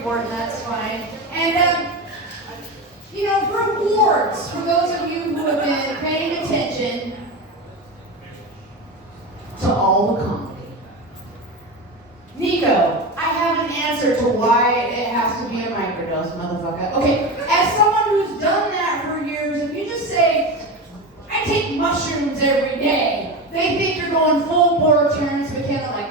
report, and that's fine. And, rewards for those of you who have been paying attention to all the comedy. Nico, I have an answer to why it has to be a microdose, motherfucker. Okay, as someone who's done that for years, if you just say, I take mushrooms every day, they think you're going full bore Terrence McKenna, like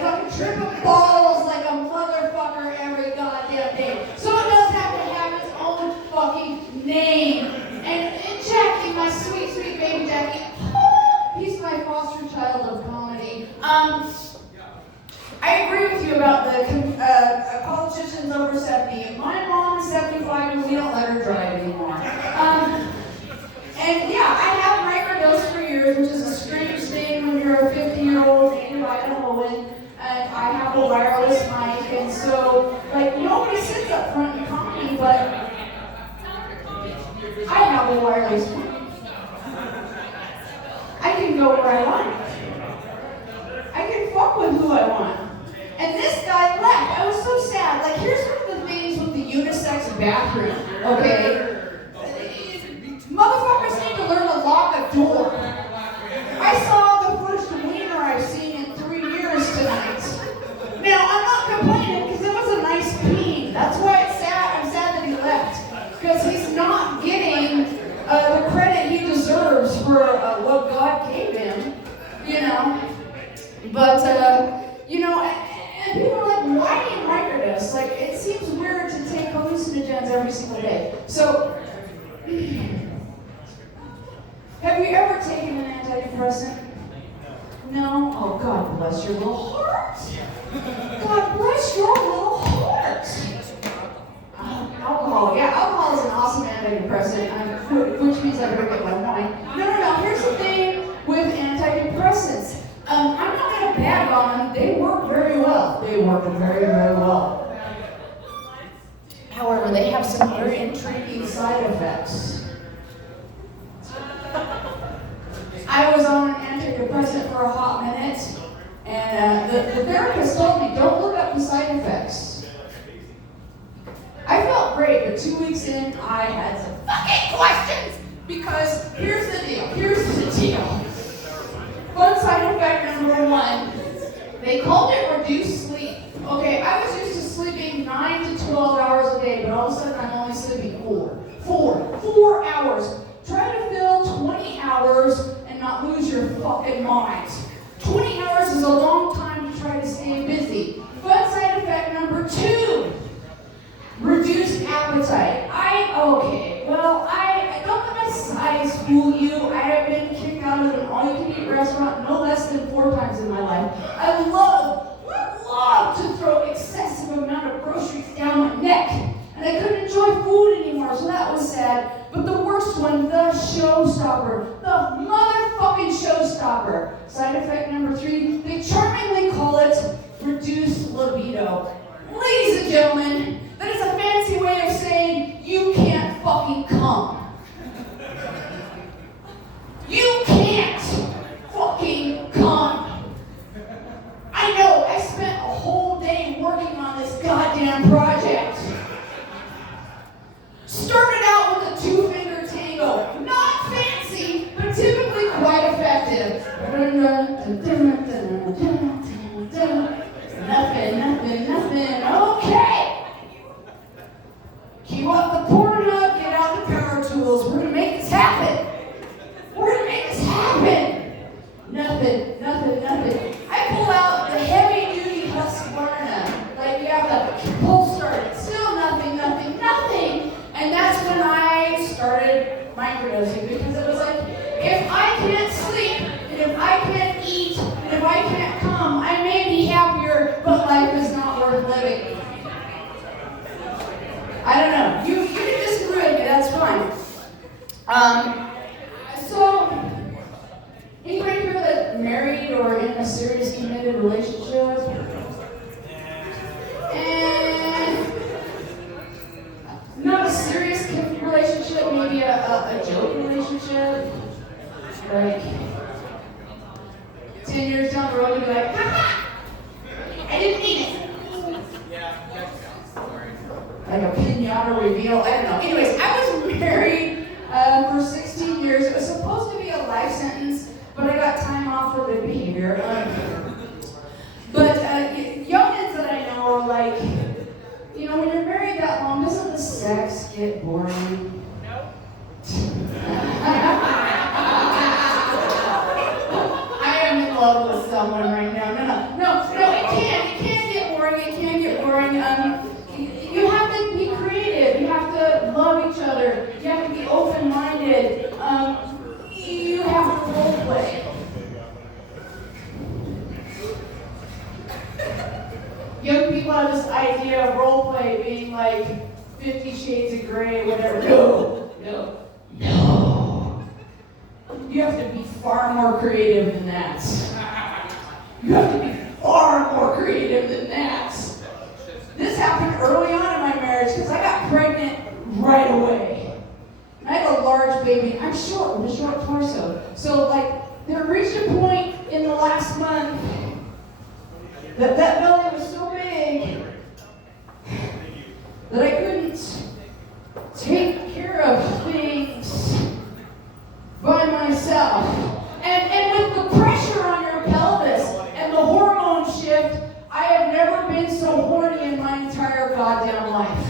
fucking tripping balls like a motherfucker every goddamn day. So it does have to have its own fucking name. And Jackie, my sweet, sweet baby Jackie, he's my foster child of comedy. I agree with you about the politicians over 70. My mom is 75 and we don't let her drive anymore. And yeah, I have microdosed for years, which is a strange thing when you're a 50-year-old native Idahoan, and I have a wireless mic, and so, nobody sits up front in comedy, but I have a wireless mic. I can go where I want. I can fuck with who I want. And this guy left. I was so sad. Here's one of the things with the unisex bathroom, okay? Motherfuckers need to learn to lock a door. I saw the first wiener I've seen in 3 years tonight. Now, I'm not complaining because it was a nice peen. That's why it's sad. I'm sad that he left. Because he's not getting the credit he deserves for what God gave him, But, and people are like, why do you microdose? It seems weird to take hallucinogens every single day. So, have you ever taken an antidepressant? No? Oh, God bless your little heart. God bless your little heart. Alcohol. Yeah, alcohol is an awesome antidepressant, which means I better get my wine. No. Here's the thing with antidepressants. I'm not going to bag on them. They work very well. They work very, very well. However, they have some very intriguing side effects. I was on an antidepressant for a hot minute, and the therapist told me, don't look up the side effects. I felt great, but 2 weeks in, I had some fucking questions, because here's the deal. Fun side effect number 1, they called it reduced sleep. Okay, I was used to sleeping 9 to 12 hours a day, but all of a sudden I'm only sleeping 4 hours. Try to fill 20 hours and not lose your fucking mind. 20 hours is a long time to try to stay busy. Fun side effect number 2, reduced appetite. Don't let my size fool you. I have been kicked out of an all-you-can-eat restaurant no less than 4 times in my life. I love to throw excessive amount of groceries down my neck. And I couldn't enjoy food anymore, so that was sad. But the worst one, the showstopper. The motherfucking showstopper. Side effect number 3, they charmingly call it reduced libido. Ladies and gentlemen, that is a fancy way of saying you can't fucking come. You can't fucking come. I know, I spent a whole day working on this goddamn project. Started out with a 2-finger tango. Not fancy, but typically quite effective. Nothing. Okay. Cue up the Pornhub, get out the power tools. We're gonna make this happen. Nothing. I pull out the heavy-duty Husqvarna. You have to pull start it. Still nothing. And that's when I started microdosing, because it was like, if I can't sleep, and if I can't eat, and if I can't come, I may be happier, but life is not worth living. I don't know. You can disagree with me, that's fine. So, anybody here that's married or in a serious committed relationship? And not a serious relationship, maybe a joke relationship. 10 years down the road, you'll be like, ha! I didn't mean it. life sentence, but I got time off for good behavior. But youngins that I know are like, you know, when you're married that long, doesn't the sex get boring? Nope. I am in love with someone right now. No, it can get boring. It can get boring. You have to be creative. You have to love each other. You have to be open-minded. You have to role play. Young people have this idea of role play being like 50 Shades of Grey, whatever. No. You have to be far more creative than that. You have to be far more creative than that. This happened early on in my marriage because I got pregnant right away. I had a large baby. I'm short with a short torso. So, like, there reached a point in the last month that belly was so big that I couldn't take care of things by myself. And with the pressure on your pelvis and the hormone shift, I have never been so horny in my entire goddamn life.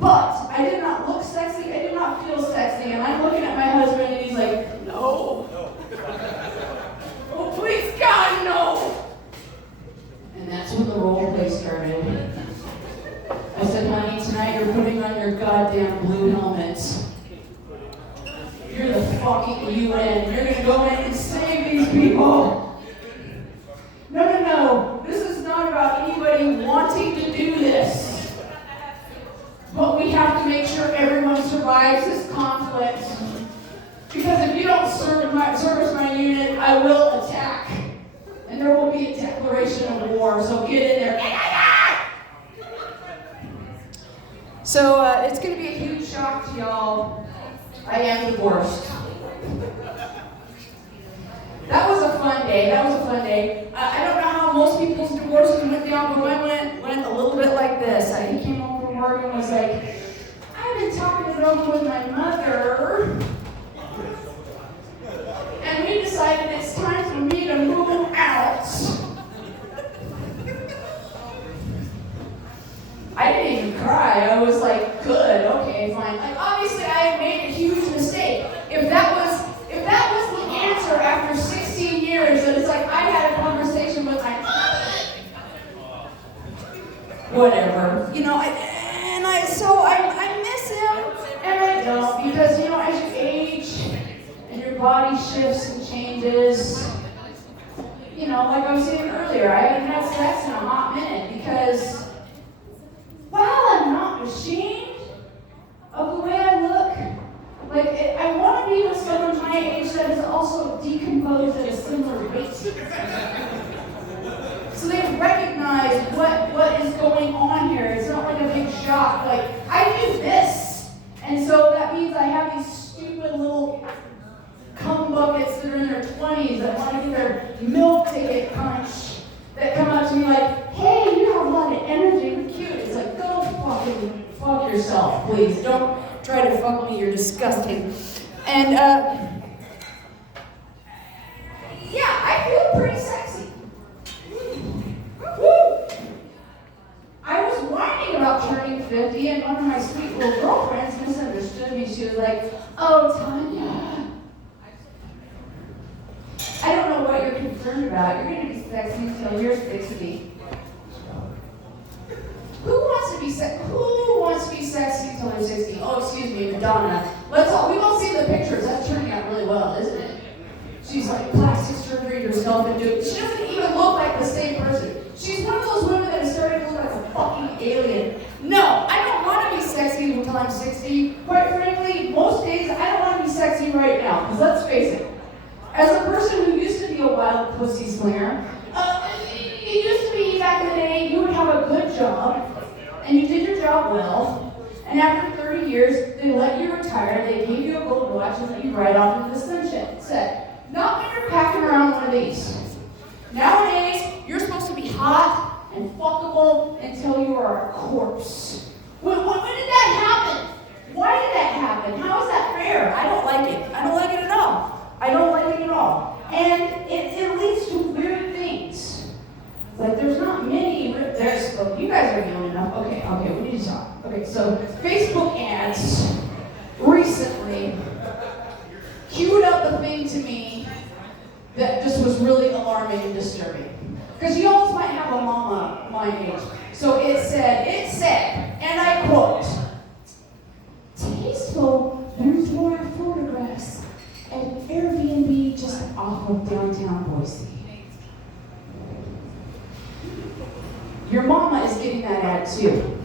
But I did not look sexy, I did not feel sexy, and I'm looking at my husband and he's like, no. Oh, please, God, no. And that's when the role play started. I said, honey, tonight you're putting on your goddamn blue helmet. You're the fucking UN. You're going to go in and save these people. No. This is not about anybody wanting to do this. But we have to make sure everyone survives this conflict. Because if you don't service my unit, I will attack. And there will be a declaration of war. So get in there. So it's going to be a huge shock to y'all. I am divorced. That was a fun day. I don't know how most people's divorces went down, but mine went a little bit like this. He came home from work and was like, I've been talking it over with my mother, and we decided it's time for me to move out. I didn't even cry. I was like, good, okay, fine. Like, obviously, I had made a huge mistake. If that was the answer after 16 years, then it's like I had a conversation with my whatever, you know. I miss him, and I don't, because you know, as you age and your body shifts and changes, you know, like I was saying earlier, I haven't had sex in a hot minute because. While I'm not ashamed of the way I look, like I want to be with someone my age that is also decomposed at a similar rate. So they recognize what is going on here. It's not like a big shock. Like, I do this. And so that means I have these stupid little cum buckets that are in their 20s that want to get their milk ticket punch that come up to me like, hey, you have a lot of energy, you're cute. It's like, go fucking fuck yourself, please. Don't try to fuck me, you're disgusting. And, yeah, I feel pretty sexy. Woo! I was whining about turning 50, and one of my sweet little girlfriends misunderstood me. She was like, oh, Tanya, I don't know what you're concerned about. You're going to be sexy until you're 60. Who wants to be sexy until they're 60? Oh, excuse me, Madonna. We all see the pictures. That's turning out really well, isn't it? She's like plastic surgery herself and she doesn't even look like the same person. She's one of those women that is starting to look like a fucking alien. No, I don't want to be sexy until I'm 60. Quite frankly, most days I don't want to be sexy right now. Because let's face it, as a person who used to be a wild pussy slinger, it used to be back in the day you would have a good job, and you did your job well, and after 30 years, they let you retire, they gave you a gold watch, and let you ride off into the sunset. Not when you're packing around one of these. Nowadays, you're supposed to be hot and fuckable until you are a corpse. When did that happen? Why did that happen? How is that fair? I don't like it. I don't like it at all. was really alarming and disturbing. Because you always might have a mama my age. So it said, and I quote, "Tasteful bourgeois photographs at an Airbnb just off of downtown Boise." Your mama is getting that ad too.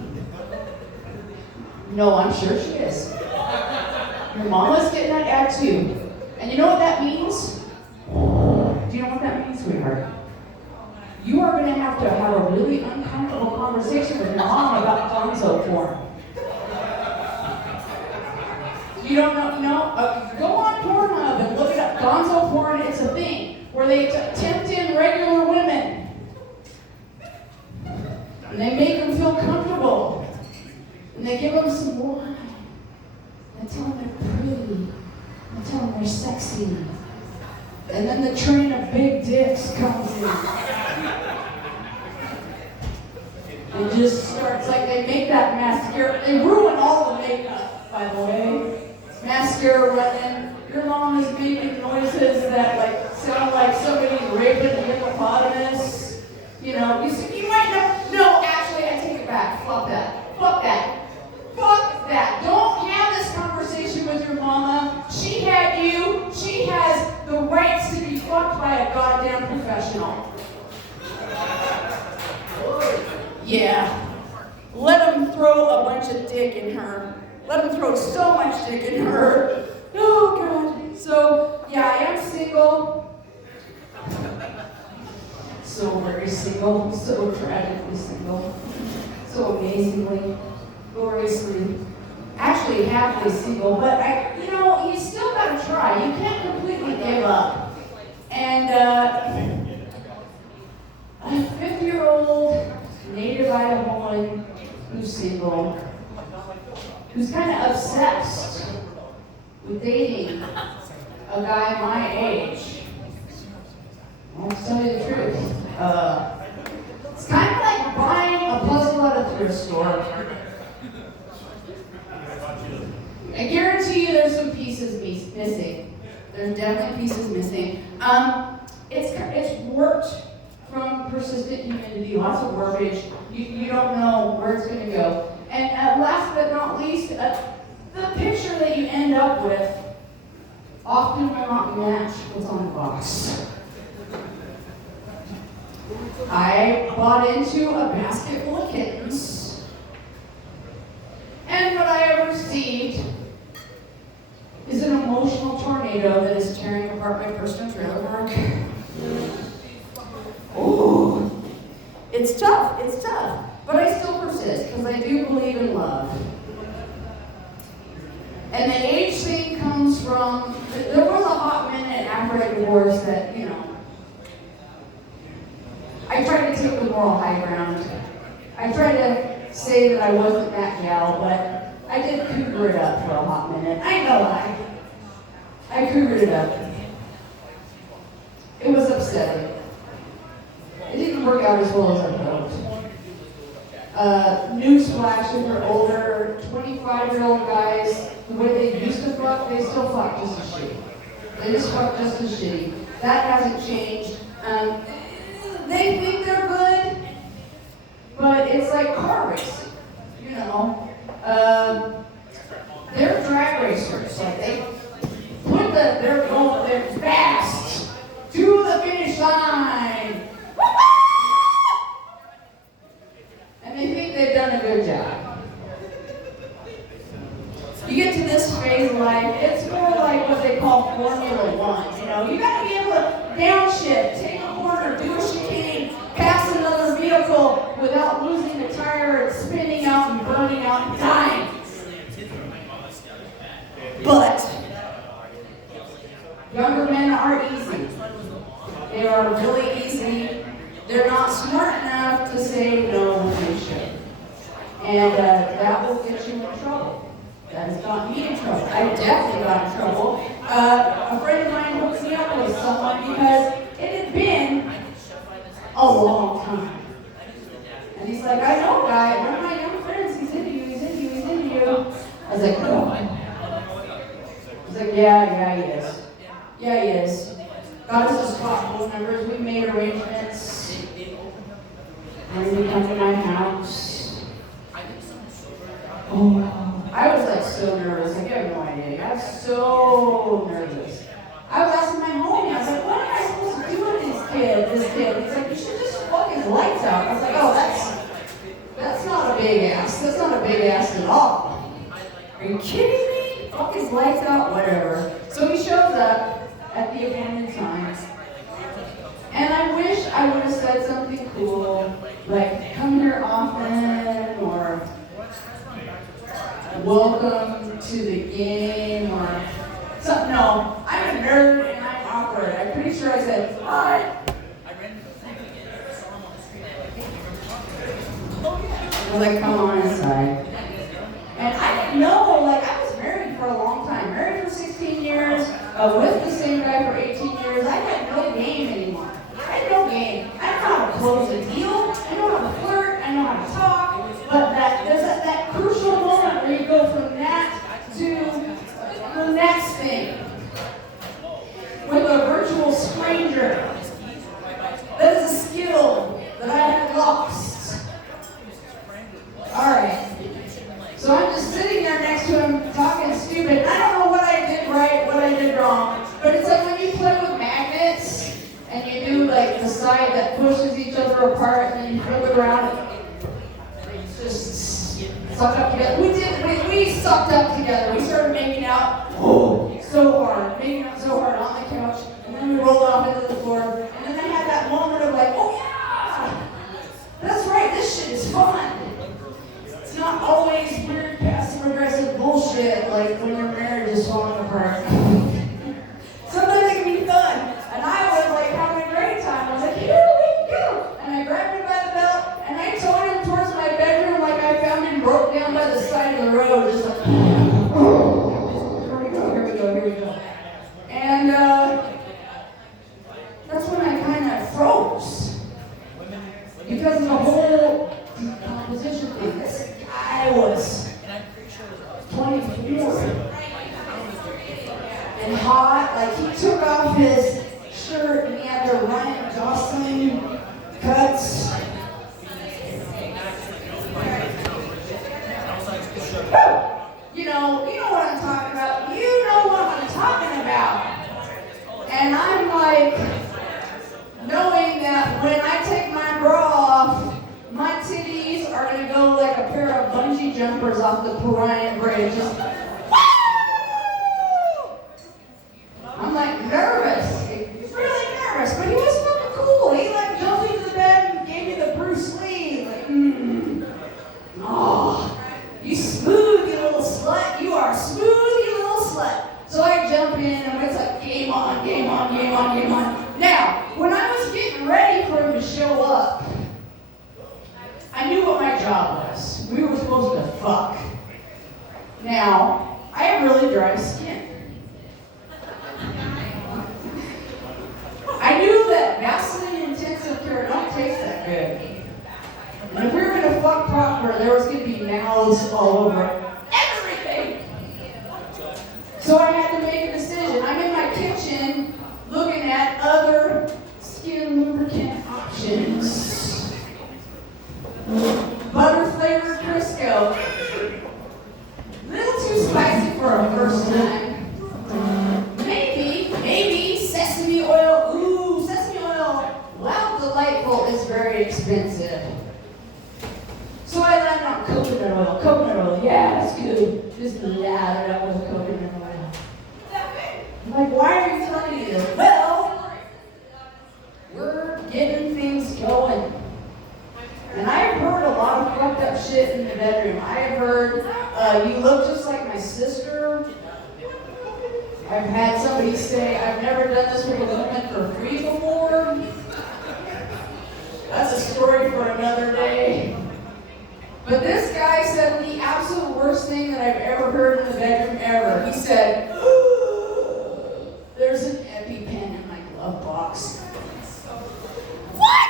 No, I'm sure she is. Your mama's getting that ad too. And you know what that means? Do you know what that means, sweetheart? You are going to have a really uncomfortable conversation with your mom about gonzo porn. You don't know? No? Go on Pornhub and look it up. Gonzo porn, it's a thing where they tempt in regular women. And they make them feel comfortable. And they give them some wine. And tell them they're pretty. And tell them they're sexy. And then the train of big dicks comes in. It just starts like they make that mascara. They ruin all the makeup, by the way. Mascara running. Your mom is making noises that like sound like somebody's raping a hippopotamus. You know, you might know. No, actually, I take it back. Fuck that. Fuck that. Fuck that. Don't have this conversation with your mama. She had you. She has the rights to be fucked by a goddamn professional. Yeah. Let them throw a bunch of dick in her. Let them throw so much dick in her. Oh, God. So, yeah, I am single. So very single. So tragically single. So amazingly, gloriously, actually happily single. But, you still got to try. You can't completely give up. And a 50-year-old native Idahoan who's single, who's kind of obsessed with dating a guy my age. I'll tell you the truth. It's kind of like buying a puzzle at a thrift store. I guarantee you there's some pieces missing. There's definitely pieces missing. It's warped from persistent humidity, lots of verbiage. You don't know where it's going to go. And last but not least, the picture that you end up with often will not match what's on the box. I bought into a basket full of kittens, and what I have received is an emotional tornado that is tearing apart my personal trailer park. Oh, it's tough, but I still persist because I do believe in love. And the age thing comes from, there was a hot minute after I divorced that, I tried to take the moral high ground. I tried to say that I wasn't that gal, but I did cougar it up for a hot minute. I ain't gonna lie. I cougared it up. It was upsetting. It didn't work out as well as I hoped. Newsflash, if you're older, 25-year-old guys, the way they used to fuck, they still fuck just as shitty. They just fuck just as shitty. That hasn't changed. They think they're good, but it's like car racing, they're drag racers. Like they put they're fast to the finish line. And they think they've done a good job. You get to this phase of life, it's more like what they call Formula One. You gotta be able to downshift, take a corner, do a chicane, pass another vehicle without losing a tire and spinning out and burning out and dying. But younger men are easy. They are really easy. They're not smart enough to say no when they should. And that will get you in trouble. That has got me in trouble. I definitely got in trouble. A friend of mine hooked me up with someone because it had been a long time. And he's like, I know a guy, one of my young friends, he's into you. I was like, no. He's like, yeah, he is. Yeah, he is. got us to swap phone numbers. We made arrangements. And we come to my house. Oh, I was like so nervous. Like, you have no idea. I was so nervous. I was asking my homie, I was like, what am I supposed to do with this kid? He's like, you should just fuck his lights out. I was like, oh, that's not a big ass. That's not a big ass at all. Are you kidding me? Fuck his lights out, whatever. So he shows up at the appointed time. And I wish I would have said something cool, like, come here often, or welcome to the game, or something. No, I'm a nerd and I'm awkward. I'm pretty sure I said, hi. I was like, come on inside. And I didn't know, like, I was married for a long time. Married for 16 years, with the same guy for 18 years. I had no game anymore. I had no game. I know how to close a deal. I know how to flirt. I know how to talk. But there's that crucial moment where you go from that to the next thing. With a virtual stranger. That is a skill that I had lost. Alright. So I'm just sitting there next to him talking stupid. I don't know what I did right, what I did wrong. But it's like when you play with magnets and you do like the side that pushes each other apart and then you flip it around. It's just sucked up together. We sucked up together. We started making out so hard. Making out so hard on the couch. And then we rolled off into the floor. And then I had that moment of like, oh yeah! That's right, this shit is fun. It's not always weird, passive-aggressive bullshit like when your marriage is falling apart. Sometimes it can be fun. And I was like having a great time. I was like, here we go. And I grabbed him by the belt and I towed him towards my bedroom like I found him broke down by the side of the road. Just like, here we go. And that's when I kind of froze. Because of the whole decomposition thing. This guy was 24 and hot. Like he took off his shirt and he had the Ryan Gosling cuts. You know what I'm talking about. You know what I'm talking about. And I'm like, knowing that when I take my bra off, my titties are going to go like a pair of bungee jumpers off the Pariah Bridge. Just, woo! I'm like nervous. Really nervous. But he was fucking cool. He like jumped into the bed and gave me the Bruce Lee. Like, oh, you smooth, you little slut. You are smooth, you little slut. So I jump in and it's like, game on, game on, game on, game on. Now, when I was getting ready for him to show up, I knew what my job was. We were supposed to fuck. Now, I have really dry skin. I knew that Vaseline Intensive Care don't taste that good. And if we were going to fuck proper, there was going to be mouths all over everything. So I had to make a decision. I'm in my kitchen looking at other skin lubricant options. Butter flavored Crisco. A little too spicy for a first time. Maybe sesame oil. Ooh, sesame oil, while delightful, is very expensive. So I landed on coconut oil. Coconut oil, yeah, that's good. Just lather it up with coconut oil. I'm like, why are you telling me this? Well, we're getting things going. And I've heard a lot of fucked up shit in the bedroom. I have heard, you look just like my sister. I've had somebody say, I've never done this with a woman for free before. That's a story for another day. But this guy said the absolute worst thing that I've ever heard in the bedroom ever. He said, there's an EpiPen in my glove box. What?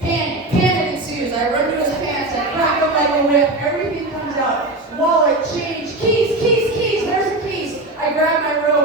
Panic ensues. I run to his pants, I crack him like a whip, everything comes out. Wallet, change, keys, there's the keys. I grab my robe,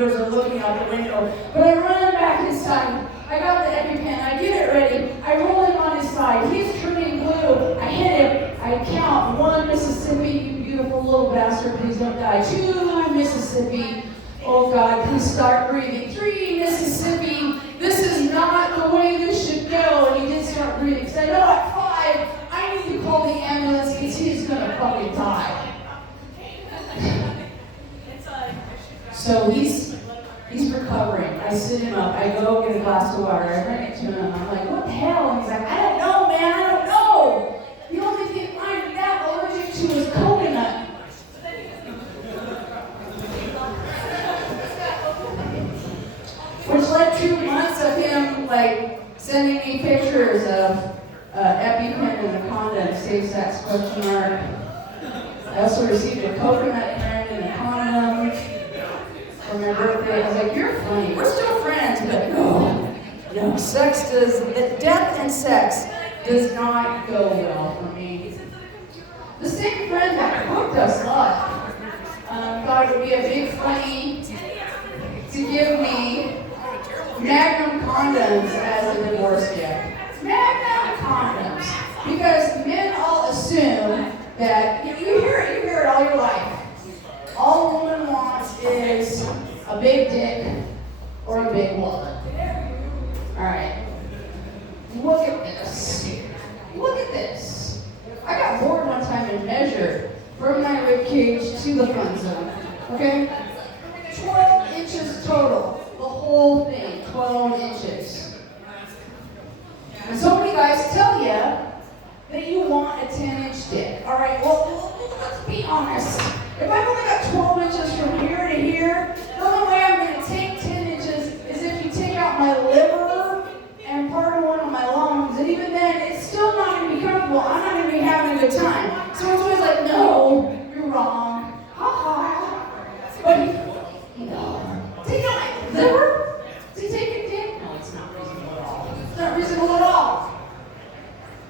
neighbors are looking out the window. But I run back inside. I got the EpiPen. I get it ready. I roll him on his side. He's turning blue. I hit him. I count 1 Mississippi. You beautiful little bastard. Please don't die. 2 Mississippi. Oh God, please start breathing. 3 Mississippi. This is not the way this should go. And he did start breathing. Because I know at 5, I need to call the ambulance because he's going to fucking die. So he's recovering. I sit him up. I go get a glass of water. I bring it to him. I'm like, what the hell? And he's like, I don't know, man. I don't know. The only thing I'm that allergic to is coconut. Which led 2 months of him, like, sending me pictures of EpiPen and a condom, safe sex, question mark. I also received a coconut friend and a condom for my birthday. I was like, you're funny. We're still friends, but no, sex does, death and sex does not go well for me. The same friend that hooked us up thought it would be a big funny to give me Magnum condoms as a divorce gift. Magnum condoms. Because men all assume that, you hear it all your life. All a woman wants is a big dick or a big wallet. Alright. Look at this. Look at this. I got bored one time and measured from my rib cage to the fun zone. Okay? 12 inches total. The whole thing. 12 inches. And so many guys tell you that you want a 10-inch dick. Alright, well, let's be honest. If I've only got 12 inches from here to here, the only way I'm going to take 10 inches is if you take out my liver and part of one of my lungs. And even then, it's still not going to be comfortable. I'm not going to be having a good time. So it's always like, no, you're wrong. Ha ha. But no. Take out my liver? To take a dick? No, it's not reasonable at all. It's not reasonable at all.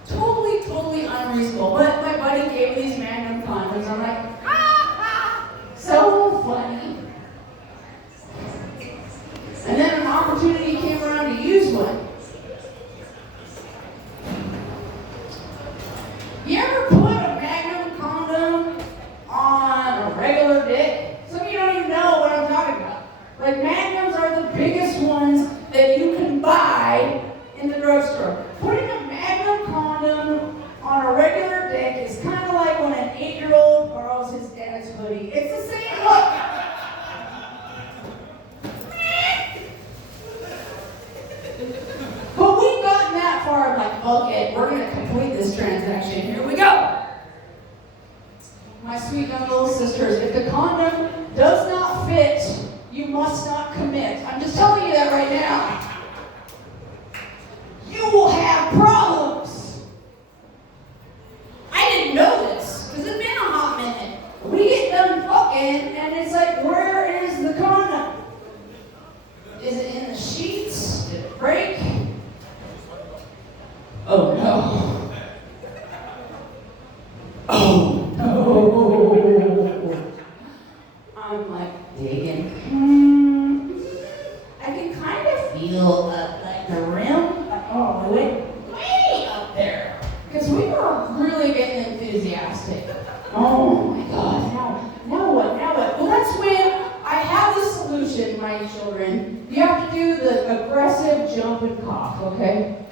Totally unreasonable. But my buddy gave me these Magnum condoms. I'm like, so funny. And then an opportunity came around to use one. You ever put a Magnum condom on a regular dick? Some of you don't even know what I'm talking about. Like, Magnums are the biggest ones that you can buy in the drugstore. Putting a Magnum condom on a regular dick is kind of like when an 8-year-old borrows his dad's hoodie. It's the same look. But we've gotten that far. I'm like, okay, we're going to complete this transaction. Here we go. My sweet young little sisters, if the condom does not fit, you must not commit. I'm just telling you that right now. You will have problems. I didn't know this, because it's been a hot minute. We get done fucking, and it's like, where is the condom? Is it in the sheets? Did it break? Oh no. Oh no. I'm like digging. I can kind of feel like the rim. Oh, I went way up there. Because we were really getting enthusiastic. Oh my God. Now what? Well, that's when I have the solution, my children. You have to do the aggressive jump and cough, okay?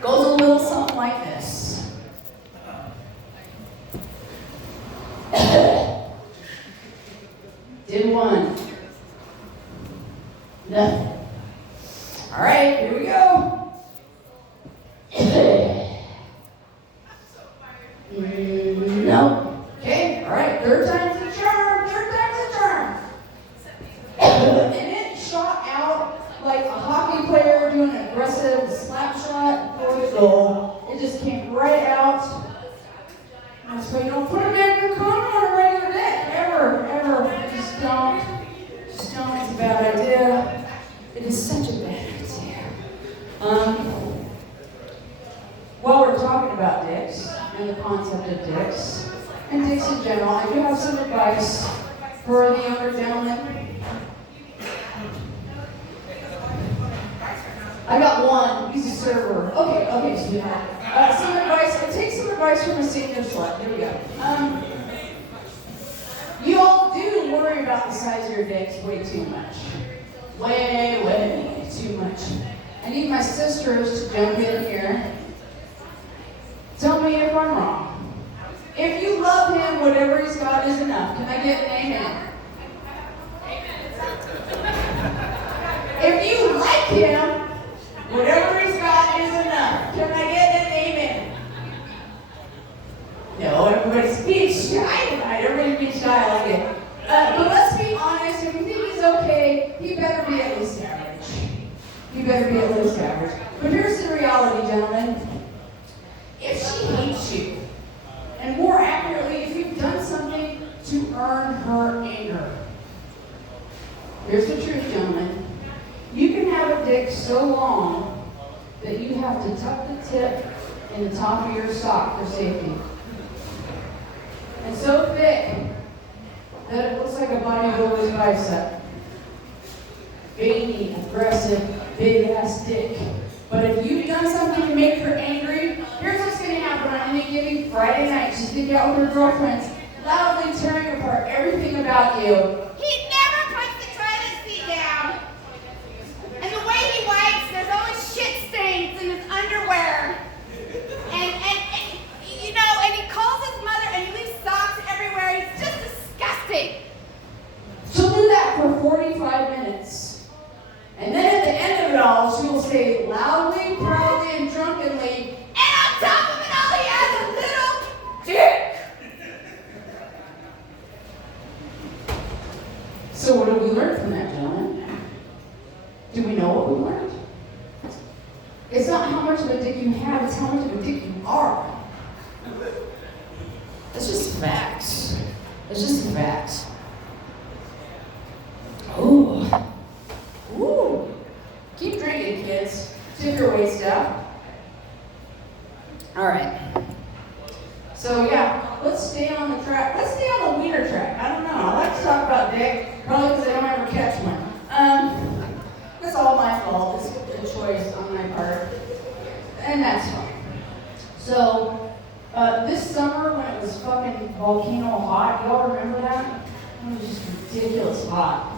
Goes a little something like this. Did one. Nothing. All right, here we go. No. Okay, all right, third time's the charm. And it shot out like a hockey player doing an aggressive slap shot for the goal. It just came right out. That's why you don't put a Magnum condom on a regular dick, ever. Just don't. It's a bad idea. It is such a bad idea. While we're talking about dicks and the concept of dicks and dicks in general, I do have some advice for the younger gentlemen. I got one. He's a server. Okay, sweetheart. Some advice. Take some advice from a senior slut. Here we go. You all do worry about the size of your dicks way too much. Way too much. I need my sisters to jump in here. Tell me if I'm wrong. If you love him, whatever he's got is enough. Can I get an amen? If you like him, whatever he's got is enough. Can I get an amen? No, everybody's being shy tonight. Everybody's being shy. I like it. But let's be honest. If you think he's okay, he better be at least average. He better be at least average. But here's the reality, gentlemen. If she hates you, and more accurately, if you've done something to earn her anger, here's the truth, gentlemen. You can have a dick so long that you have to tuck the tip in the top of your sock for safety. And so thick that it looks like a bodybuilder's bicep. Veiny, aggressive, big-ass dick. But if you've done something to make her angry, here's what's going to happen on any given Friday night. She's going to get out with her girlfriends, loudly tearing apart everything about you. He never puts the toilet seat down. And the way he wipes, there's always shit stains in his underwear. And you know, and he calls his mother and he leaves socks everywhere. He's just disgusting. She'll do that for 45 minutes. And then at the end of it all, she will say loudly, proudly, and drunkenly, and on top of it all, he has a little dick. So what did we learn from that, gentlemen? Do we know what we learned? It's not how much of a dick you have, it's how much of a dick you are. It's just facts. It's just facts. Oh. Ooh. Keep drinking, kids. Tip your waist up. All right. So yeah, let's stay on the track. Let's stay on the wiener track. I don't know. I like to talk about dick, probably because I don't ever catch one. That's all my fault. It's a choice on my part, and that's fine. So this summer when it was fucking volcano hot, y'all remember that? It was just ridiculous hot.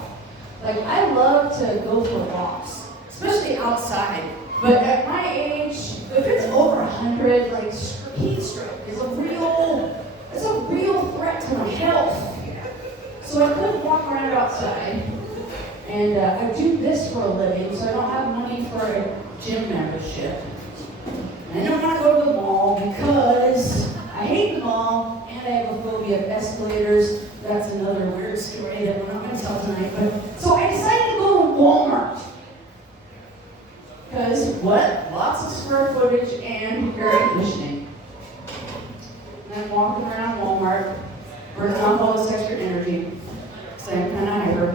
Like, I love to go for walks, especially outside. But at my age, if it's over 100, like, heat stroke is a real threat to my health. So I couldn't walk around outside. And I do this for a living, so I don't have money for a gym membership. And I don't want to go to the mall because I hate the mall, and I have a phobia of escalators. That's another weird story that we're not going to tell tonight. But so I decided to go to Walmart. Because what? Lots of square footage and air conditioning. And I'm walking around Walmart, burning off all this extra energy. So I'm kind of hyper.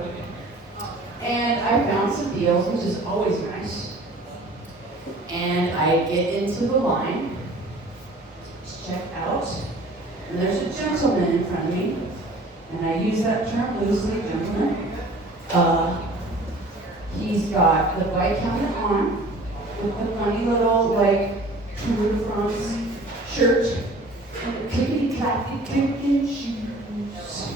And I found some deals, which is always nice. And I get into the line, check out, and there's a gentleman in front of me. And I use that term loosely, gentlemen. He's got the bike helmet on with the funny little, like, Tour de France shirt and the clickety-clacky clinking shoes.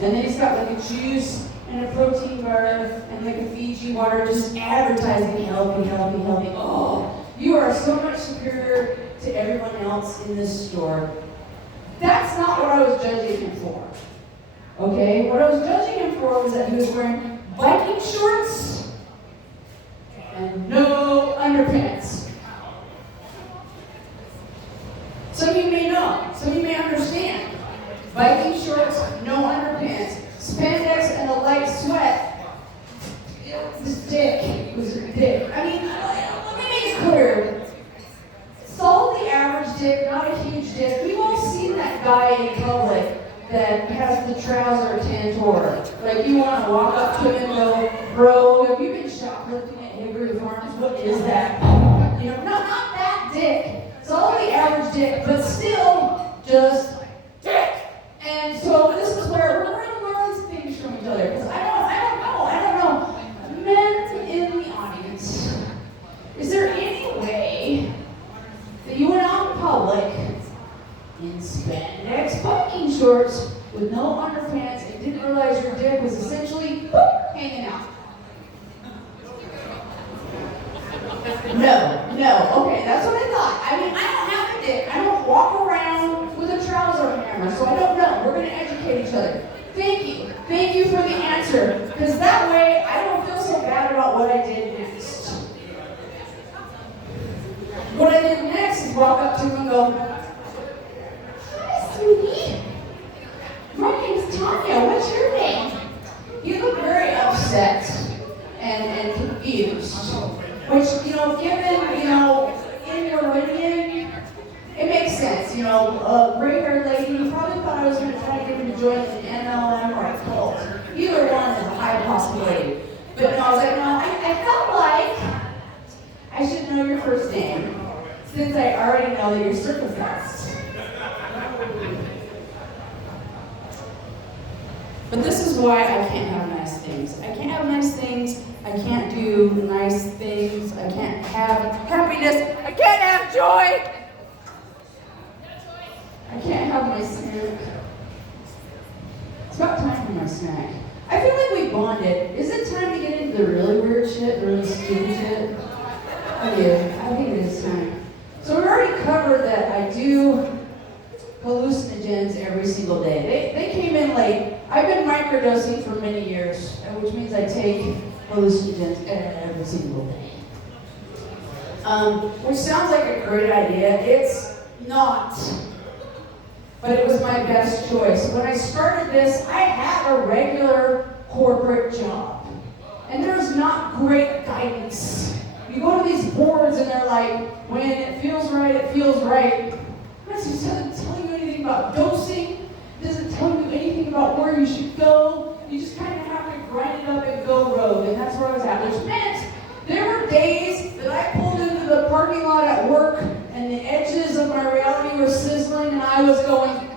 And then he's got, like, a juice and a protein bar and, like, a Fiji water, just advertising healthy. Oh, you are so much superior to everyone else in this store. That's not what I was judging him for. Okay? What I was judging him for was that he was wearing biking shorts and no underpants. Some of you may know. Some of you may understand. Biking shorts, no underpants. Spandex and a light sweat. This dick was a dick. I mean, let me make it clear. Solidly average dick, not a huge dick. We've all seen that guy in public that has the trouser tantor. Like, you want to walk up to him and go, bro, have you been shoplifting at Hickory Farms? What is that? You know, not that dick. Solidly average dick, but still just dick. And so this is where we're going to learn things from each other. Because I don't know. Men in the audience, the answer, because that way I don't feel so bad about what I did next. What I did next is walk up to him and go, "Hi, sweetie. My name's Tanya. What's your name?" He looked very upset and confused, which, given, in Meridian, it makes sense. A gray-haired lady who probably thought I was going to try to get him to join an MLM or a cult. Either one is a high possibility. But no, I was like, no, I felt like I should know your first name, since I already know that you're circumcised. But this is why I can't have nice things. I can't have nice things. I can't do nice things. I can't have happiness. I can't have joy. I can't have my snack. It's about time for my snack. I feel like we bonded. Is it time to get into the really weird shit, the really stupid shit? Oh yeah, I think it is time. So we already covered that I do hallucinogens every single day. They came in late. I've been microdosing for many years, which means I take hallucinogens every single day. Which sounds like a great idea. It's not. But it was my best choice. When I started this, I had a regular corporate job. And there's not great guidance. You go to these boards and they're like, when it feels right, it feels right. It doesn't tell you anything about dosing. It doesn't tell you anything about where you should go. You just kind of have to grind it up and go rogue. And that's where I was at. Which meant there were days that I pulled into the parking lot at work and the edges of my reality were sizzling and I was going,